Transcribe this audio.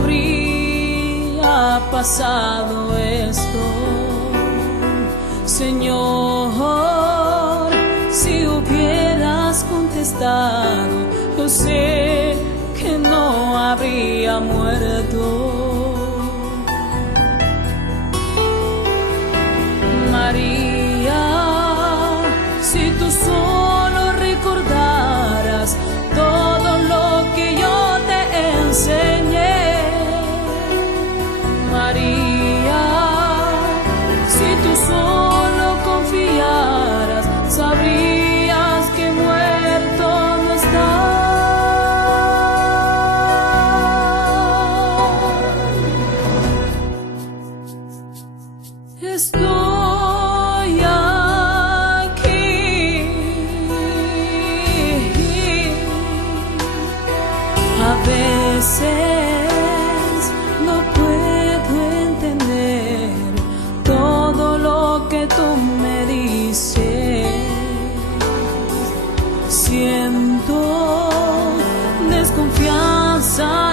habría pasado esto, Señor, si hubieras contestado. Yo sé que no habría muerto. María, si tú solo recordaras todo lo que yo te enseñé. María, si tú solo confiaras, sabrías que muerto no estás. Estoy aquí. A veces no puedo entender todo lo que tú me dices. Siento desconfianza